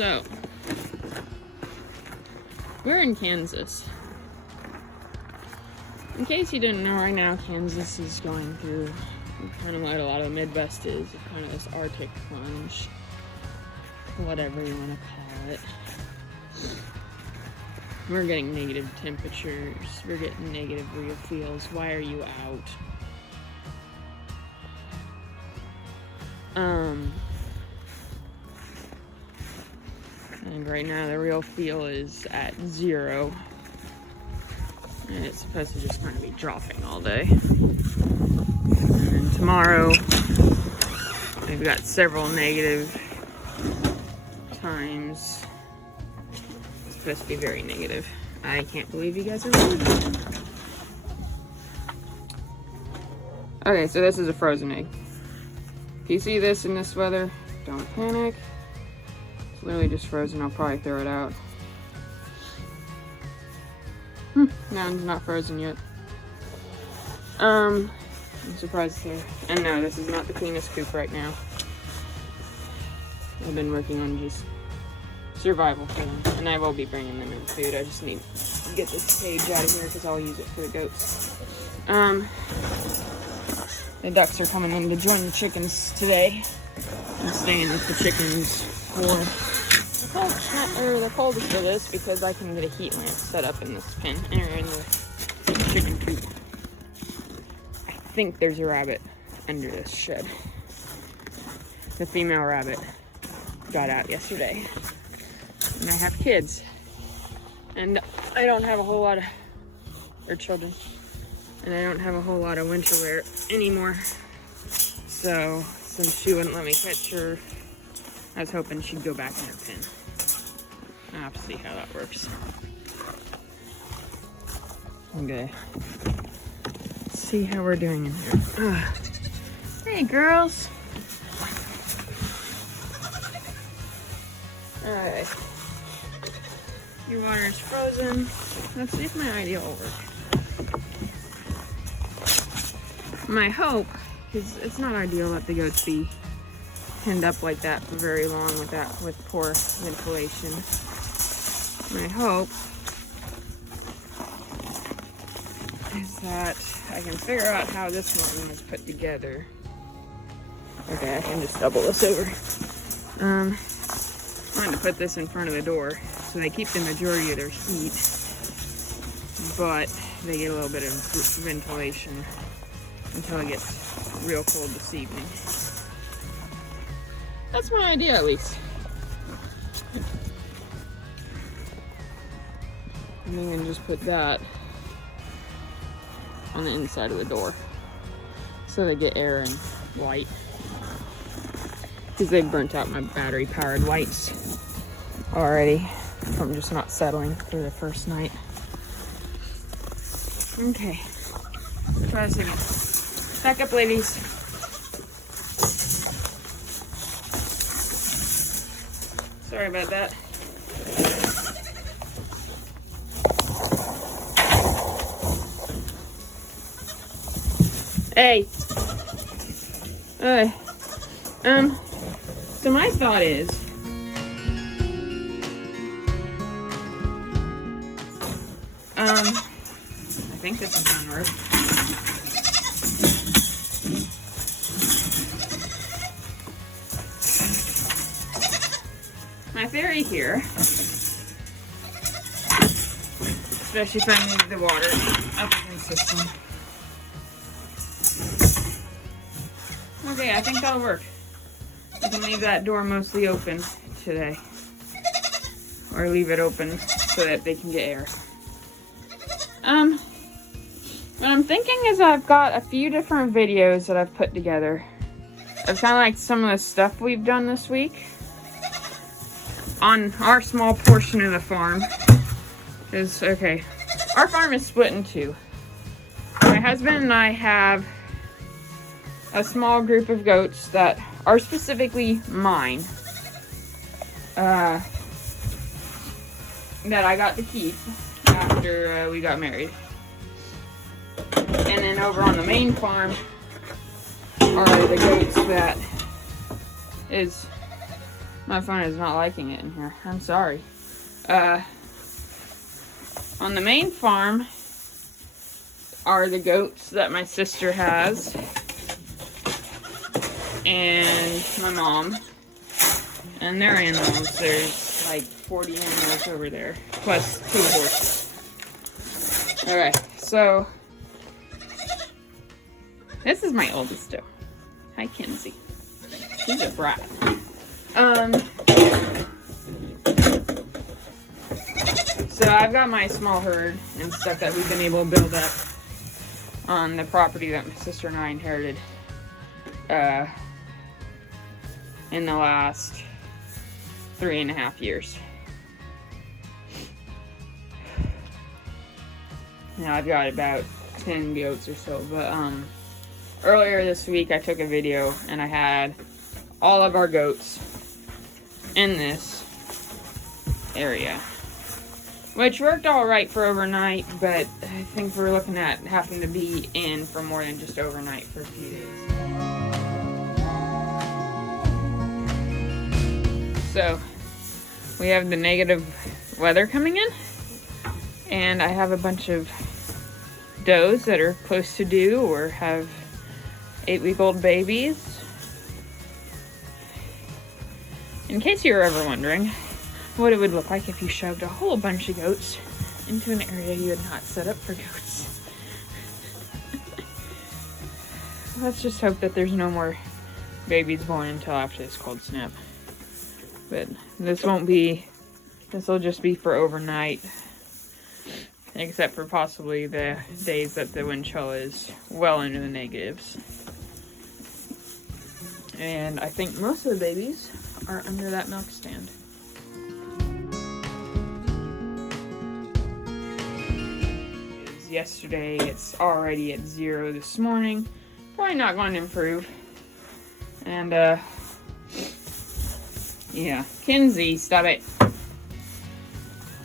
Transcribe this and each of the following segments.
So, we're in Kansas. In case you didn't know, right now Kansas is going through kind of what a lot of the Midwest is, kind of this Arctic plunge, whatever you want to call it. We're getting negative temperatures, we're getting negative real feels. Why are you out? And right now the real feel is at 0. And it's supposed to just kind of be dropping all day. And then tomorrow, we've got several negative times. It's supposed to be very negative. I can't believe you guys are wrong. Okay, so this is a frozen egg. If you see this in this weather, don't panic. It's literally just frozen. I'll probably throw it out. No, it's not frozen yet. I'm surprised there. And no, this is not the cleanest coop right now. I've been working on just survival for them, and I will be bringing them in food. I just need to get this cage out of here because I'll use it for the goats. The ducks are coming in to join the chickens today. I'm staying with the chickens for the coldest of this because I can get a heat lamp set up in this pen, or in the chicken coop. I think there's a rabbit under this shed. The female rabbit got out yesterday. And I have kids. And I don't have a whole lot of, or children. And I don't have a whole lot of winter wear anymore. So, since she wouldn't let me catch her, I was hoping she'd go back in her pen. I'll have to see how that works. Okay. Let's see how we're doing in here. Hey, girls. Alright. Your water is frozen. Let's see if my idea will work. My hope is it's not ideal that the goats be pinned up like that for very long with poor ventilation. My hope is that I can figure out how this one was put together. Okay, I can just double this over. I wanted to put this in front of the door so they keep the majority of their heat, but they get a little bit of ventilation until it gets real cold this evening. That's my idea, at least. And then just put that on the inside of the door so they get air and light. Because they've burnt out my battery-powered lights already from just not settling through the first night. Okay, try this again. Back up, ladies. Sorry about that. Hey. So my thought is, I think this is gonna work. My theory here, especially if I move the water up against this one. Okay, I think that'll work. I can leave that door mostly open today. Or leave it open so that they can get air. What I'm thinking is I've got a few different videos that I've put together of kind of like some of the stuff we've done this week on our small portion of the farm. Because, okay, our farm is split in two. My husband and I have a small group of goats that are specifically mine. That I got to keep after we got married. And then over on the main farm are the goats that is My phone is not liking it in here. I'm sorry. On the main farm are the goats that my sister has. And my mom. And their animals. There's like 40 animals over there. Plus 2 horses. Alright, so this is my oldest doe. Hi, Kinsey. She's a brat. So I've got my small herd and stuff that we've been able to build up on the property that my sister and I inherited in the last 3.5 years. Now I've got about 10 goats or so, but earlier this week I took a video and I had all of our goats in this area, which worked all right for overnight, but I think we're looking at having to be in for more than just overnight for a few days. So we have the negative weather coming in, and I have a bunch of does that are close to due or have 8-week-old babies. In case you were ever wondering what it would look like if you shoved a whole bunch of goats into an area you had not set up for goats. Let's just hope that there's no more babies born until after this cold snap. But this won't be, this will just be for overnight, except for possibly the days that the wind chill is well into the negatives. And I think most of the babies are under that milk stand. Yesterday, it's already at 0 this morning. Probably not going to improve. And yeah, Kinsey, stop it.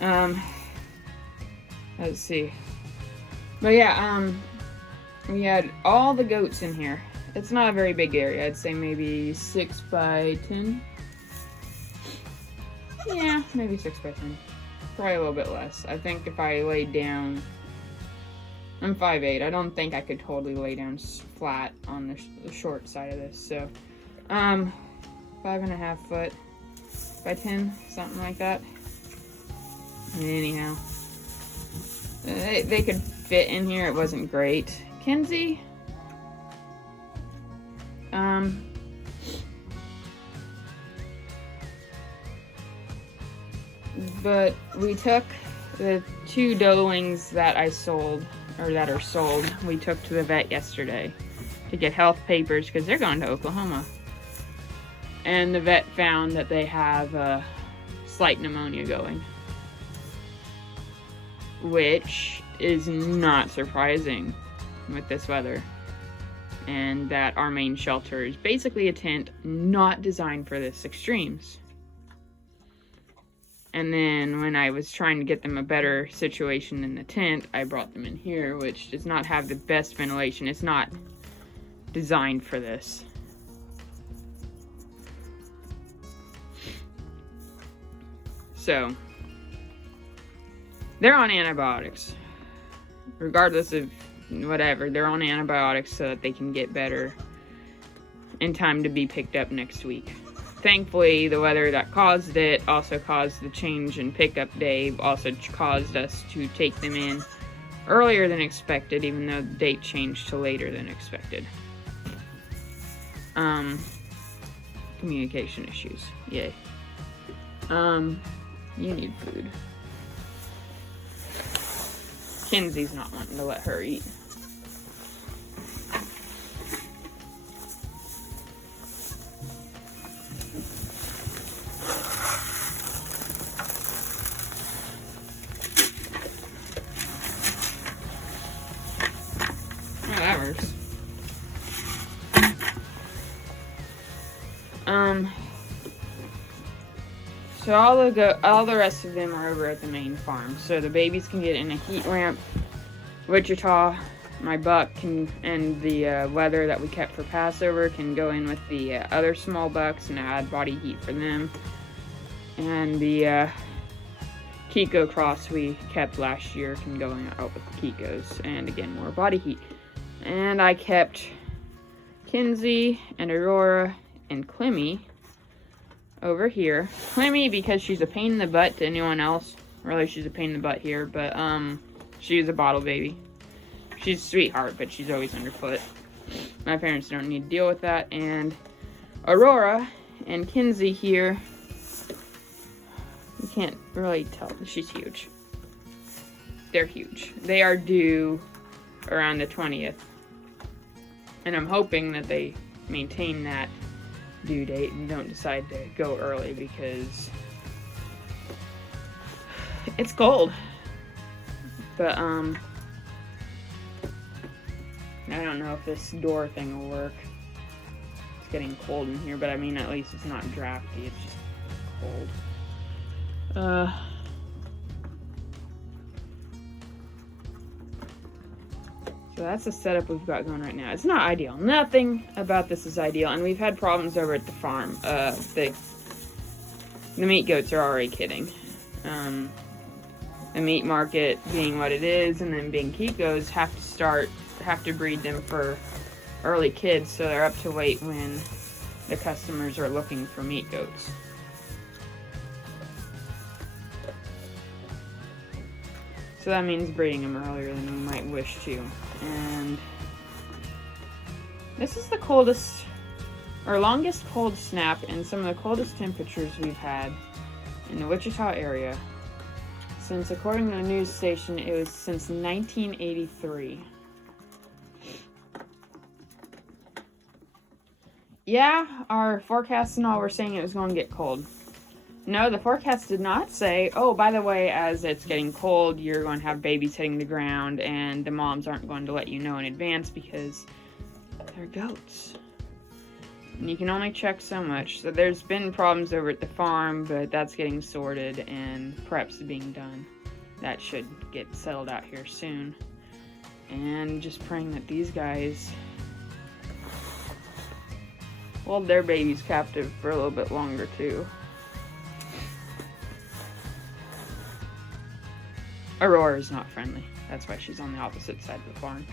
Let's see. But yeah, we had all the goats in here. It's not a very big area. I'd say maybe 6 by 10. Yeah, maybe 6 by 10. Probably a little bit less. I think if I laid down, I'm 5'8". I don't think I could totally lay down flat on the short side of this. So, 5.5 foot by 10, something like that. Anyhow, they could fit in here. It wasn't great. Kinsey? But we took the 2 doelings that I sold, or that are sold, we took to the vet yesterday to get health papers because they're going to Oklahoma. And the vet found that they have slight pneumonia going, which is not surprising with this weather. And that our main shelter is basically a tent not designed for this extremes. And then when I was trying to get them a better situation than the tent, I brought them in here, which does not have the best ventilation. It's not designed for this. So, they're on antibiotics. Regardless of whatever, they're on antibiotics so that they can get better in time to be picked up next week. Thankfully, the weather that caused it also caused the change in pickup day, also caused us to take them in earlier than expected, even though the date changed to later than expected. Communication issues. Yay. You need food. Kinsey's not wanting to let her eat. Oh, that works. So all the rest of them are over at the main farm. So the babies can get in a heat lamp. Wichita, my buck and the leather that we kept for Passover can go in with the other small bucks and add body heat for them. And the Kiko cross we kept last year can go out with the Kikos, and again, more body heat. And I kept Kinsey and Aurora and Clemmy over here. Clemmy because she's a pain in the butt to anyone else. Really, she's a pain in the butt here, but she was a bottle baby. She's a sweetheart, but she's always underfoot. My parents don't need to deal with that. And Aurora and Kinsey here, you can't really tell, she's huge. They're huge. They are due around the 20th. And I'm hoping that they maintain that due date and don't decide to go early because it's cold. But I don't know if this door thing will work. It's getting cold in here, but I mean, at least it's not drafty, it's just cold. So that's the setup we've got going right now. It's not ideal. Nothing about this is ideal, and we've had problems over at the farm. The meat goats are already kidding. The meat market being what it is, and then being Kikos, have to breed them for early kids, so they're up to weight when the customers are looking for meat goats. So that means breeding them earlier than we might wish to. And this is the coldest, or longest cold snap, and some of the coldest temperatures we've had in the Wichita area since, according to the news station, it was since 1983. Yeah, our forecasts and all were saying it was going to get cold. No, the forecast did not say, oh, by the way, as it's getting cold, you're going to have babies hitting the ground, and the moms aren't going to let you know in advance because they're goats. And you can only check so much. So there's been problems over at the farm, but that's getting sorted, and prep's being done. That should get settled out here soon. And just praying that these guys hold their babies captive for a little bit longer, too. Aurora's not friendly. That's why she's on the opposite side of the farm.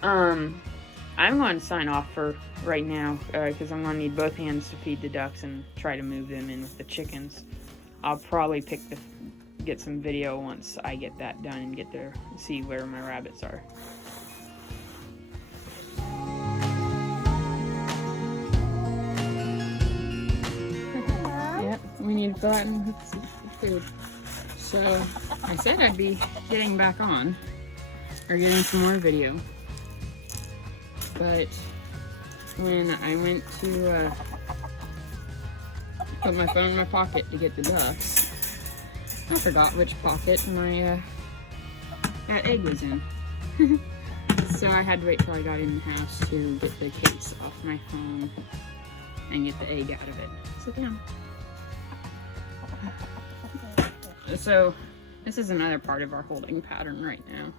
I'm going to sign off for right now because I'm going to need both hands to feed the ducks and try to move them in with the chickens. I'll probably get some video once I get that done and get there and see where my rabbits are. Yep, we need to go out and get some food. So, I said I'd be getting back on, or getting some more video, but when I went to put my phone in my pocket to get the ducks, I forgot which pocket my that egg was in. So I had to wait till I got in the house to get the case off my phone and get the egg out of it. Sit down. So, this is another part of our holding pattern right now,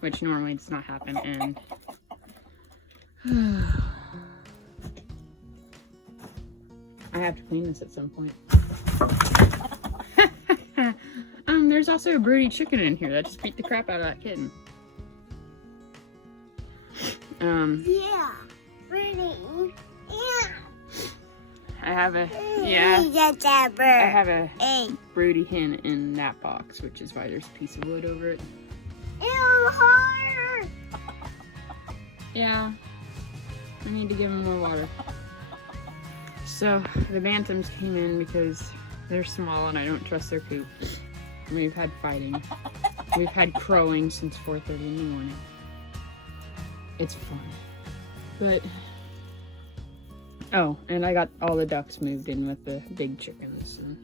which normally does not happen, and I have to clean this at some point. There's also a broody chicken in here that just beat the crap out of that kitten. Yeah, broody. Yeah. I have a broody hen in that box, which is why there's a piece of wood over it. Ew, hard. Yeah, I need to give them more water. So the bantams came in because they're small and I don't trust their coop. We've had fighting. We've had crowing since 4:30 in the morning. It's fun, but. Oh, and I got all the ducks moved in with the big chickens. And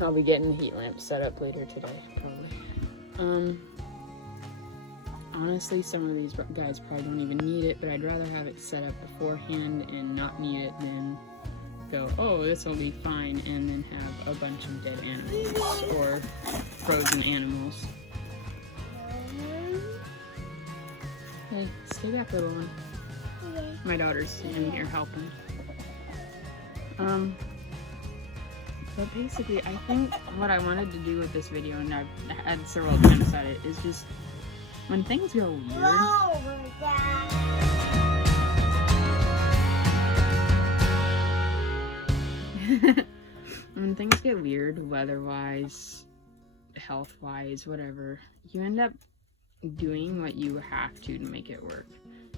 I'll be getting the heat lamp set up later today, probably. Honestly, some of these guys probably don't even need it, but I'd rather have it set up beforehand and not need it than go, oh, this will be fine, and then have a bunch of dead animals or frozen animals. Stay back, little one. Yeah. My daughter's in here helping. But basically, I think what I wanted to do with this video, and I've had several attempts at it, is just when things go weird. Whoa, Dad. When things get weird, weather-wise, health-wise, whatever, you end up doing what you have to make it work.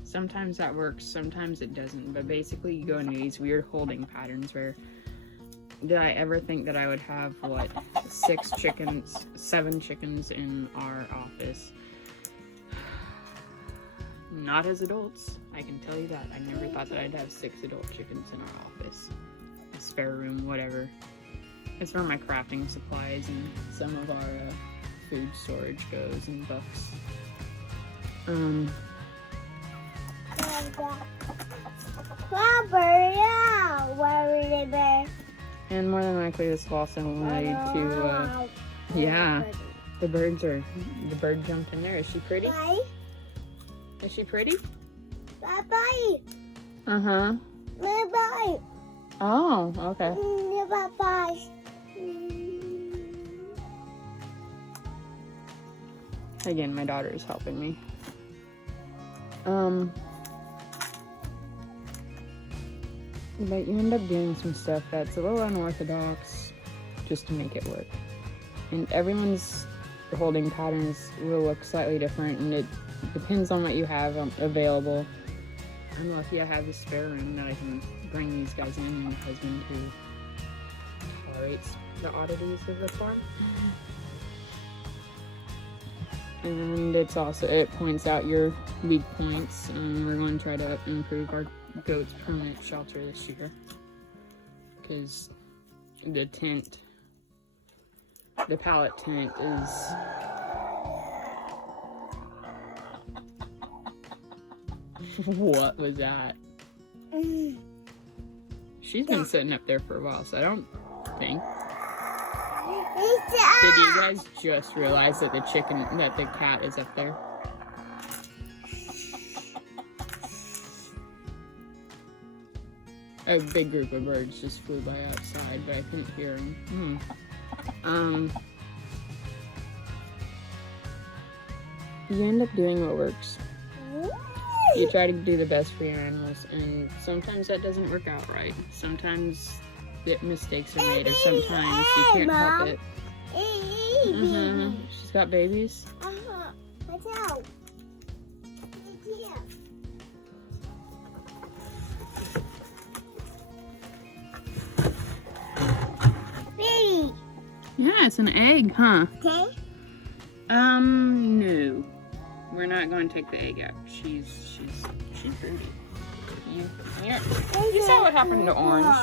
Sometimes that works, sometimes it doesn't, but basically you go into these weird holding patterns where, did I ever think that I would have, what, 7 chickens in our office? Not as adults, I can tell you that. I never thought that I'd have 6 adult chickens in our office. A spare room, whatever. It's where my crafting supplies and some of our food storage goes and books. And more than likely this will also lead to, yeah, the bird jumped in there. Is she pretty? Bye. Is she pretty? Bye-bye. Uh-huh. Bye-bye. Oh, okay. Bye-bye. Again, my daughter is helping me. But you end up doing some stuff that's a little unorthodox just to make it work. And everyone's holding patterns will look slightly different, and it depends on what you have available. I'm lucky I have a spare room that I can bring these guys in, and my husband who tolerates the oddities of the farm. And it points out your weak points, and we're going to try to improve our goats' permanent shelter this year, because the pallet tent is what was that? She's been sitting up there for a while, so I don't think. Did you guys just realize that the cat is up there? A big group of birds just flew by outside, but I couldn't hear them. You end up doing what works. You try to do the best for your animals, and sometimes that doesn't work out right. Sometimes mistakes are made, or sometimes you can't help it. She's got babies. Watch out. Baby. Yeah, it's an egg, huh? Okay. No. We're not going to take the egg out. She's dirty. You saw what happened to Orange.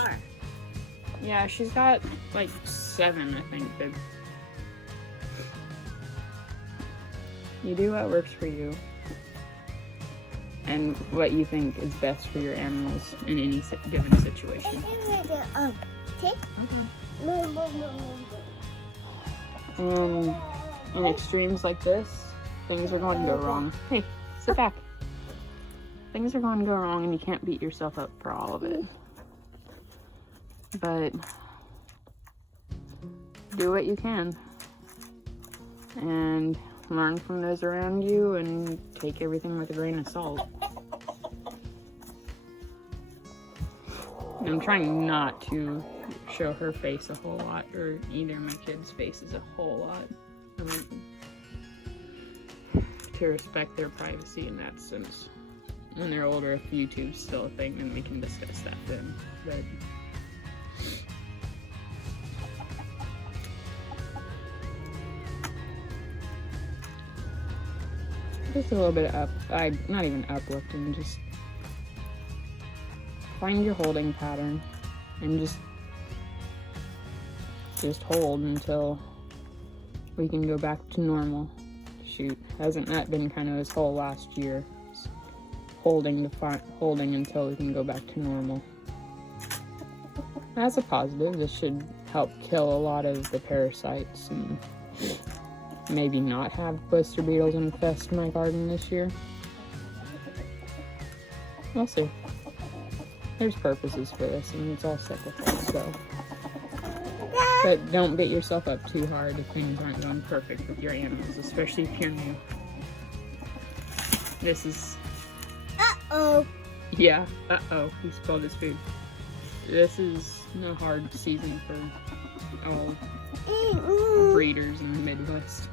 Yeah, she's got like 7, I think, babe. You do what works for you, and what you think is best for your animals in any given situation. In extremes like this, things are going to go wrong. Hey, sit back. Things are going to go wrong, and you can't beat yourself up for all of it. But do what you can, and learn from those around you, and take everything with a grain of salt. And I'm trying not to show her face a whole lot, or either of my kids' faces a whole lot. I want to respect their privacy in that sense. When they're older, if YouTube's still a thing, then we can discuss that then. But just a little bit of not even uplifting, just find your holding pattern and just hold until we can go back to normal. Shoot, hasn't that been kind of this whole last year? Holding until we can go back to normal. That's a positive. This should help kill a lot of the parasites and maybe not have blister beetles infest my garden this year. We'll see. There's purposes for this, and it's all cyclical, so. But don't beat yourself up too hard if things aren't going perfect with your animals, especially if you're new. This is... Uh-oh. Yeah, uh-oh, he spilled his food. This is a hard season for all breeders in the Midwest.